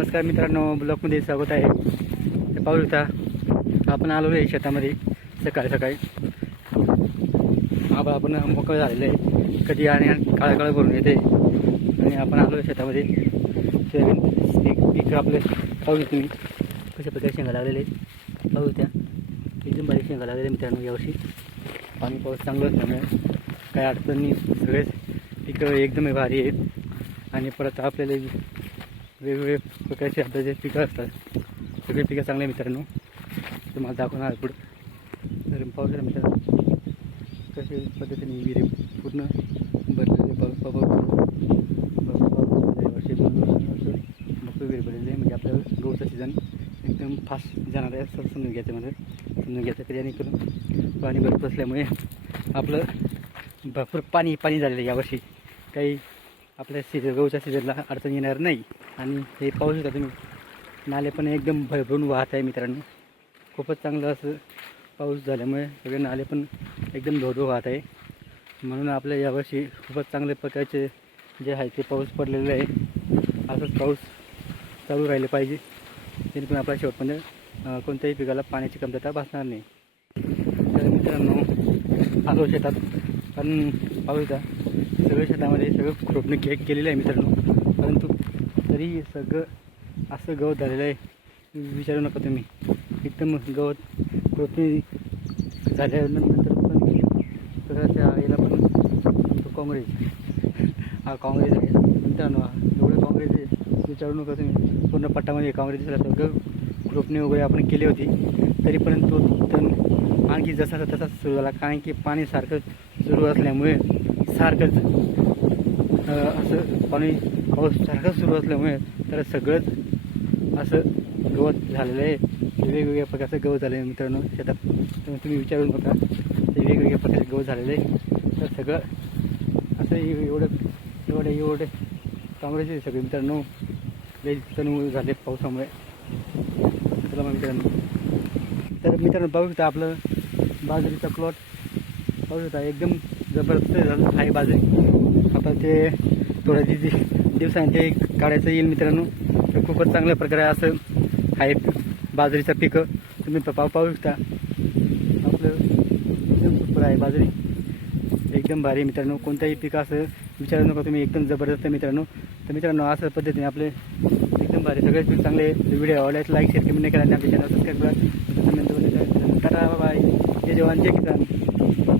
नमस्कार मित्रांनो ब्लॉकमध्ये स्वागत आहे. ते पाहू आपण आलो आहे शेतामध्ये सकाळी सकाळी. आबा आपण मोकळं झालेलं आहे. कधी आणि काळा काळा भरून येते. आणि आपण आलो आहे शेतामध्ये. सोयाबीन पीक आपले पाहू तुम्ही. कशा प्रकारे शेंगा लागलेले आहेत. पाहू त्या. एकदम बारीक शेंगा लागलेले मित्रांनो यावर्षी. पाणी पाऊस चांगलं असल्यामुळे काही अडचणी सगळेच. पिकं एकदम भारी आहेत. आणि परत आपल्याला वेगवेगळे प्रकारचे आपले पिकं असतात. सगळे पिकं चांगले मित्रांनो. तुम्हाला दाखवणार पुढं. तर पाऊस मित्रांनो कसे पद्धतीने विहिरी पूर्ण भरलेले वर्षी दोन वर्ष विहीर भरलेले म्हणजे आपल्याला गहूचं सीझन एकदम फास्ट जाणार आहे असं समजून घ्यायचं म्हणजे समजून घ्यायचं तर याने करून पाणी भरपूर असल्यामुळे आपलं भरपूर पाणी पाणी झालेलं आहे यावर्षी काही आपल्या सीझन गहूच्या सीझनला अडचण येणार नाही. आणि हे पाहू शकता तुम्ही नाले पण एकदम भरभरून वाहत आहे मित्रांनो. खूपच चांगलं असं पाऊस झाल्यामुळे सगळे नाले पण एकदम धोधो वाहत आहे. म्हणून आपल्या यावर्षी खूपच चांगल्या प्रकारचे जे आहे ते पाऊस पडलेले आहे. असंच पाऊस चालू राहिले पाहिजे. जेणेकरून आपल्या शेवटपर्यंत कोणत्याही पिकाला पाण्याची कमतरता भासणार नाही. तर मित्रांनो आलो शेतात कारण पाहू सगळ्या शेतामध्ये सगळं खुरपणी के केलेलं आहे मित्रांनो. तरी सगळं असं गवत झालेलं आहे. विचारू नका तुम्ही. एकदम गवत कृती झाल्यानंतर पण सगळ्याच्या याला पण काँग्रेस. हा काँग्रेस आहे. मित्रांनो एवढं काँग्रेस आहे. विचारू नका तुम्ही. पूर्ण पट्टामध्ये काँग्रेस सगळं ग्रुपने वगैरे आपण केली होती. तरीपर्यंत तो तण आणखी जसा तसाच सुरू झाला कारण की पाणी सारखं सुरू असल्यामुळे सारखंच असं पाणी पाऊस सारखं सुरू असल्यामुळे तर सगळंच असं गवत झालेलं आहे. वेगवेगळ्या प्रकारचं गवत झालं आहे मित्रांनो. शेतात तर तुम्ही विचारून बघा. ते वेगवेगळ्या प्रकारचे गवत झालेलं आहे. तर सगळं असं एवढं एवढं एवढे काँग्रेसचे सगळे मित्रांनो. लई तण झाले पावसामुळे. चला मग मित्रांनो. तर मित्रांनो बघू शकता आपलं बाजरीचा प्लॉट बघू शकता एकदम जबरदस्त झालं आहे बाजरी. आता ते थोड्या दिवशी दिवसांनी ते काढायचं येईल मित्रांनो. तर खूपच चांगल्या प्रकारे असं आहे बाजरीचं पिकं. तुम्ही पाहू पाहू शकता आपलं एकदम सुपर आहे बाजरी. एकदम भारी मित्रांनो. कोणत्याही पिकं असं विचारू नका तुम्ही. एकदम जबरदस्त मित्रांनो. तर मित्रांनो असं पद्धतीने आपले एकदम भारी सगळेच पीक चांगले व्हिडिओ आवडल्यास लाईक शेअर कमेंट करा आणि आपल्या चॅनल सबस्क्राईब करा. टाटा बाय जय जवान जय किसान.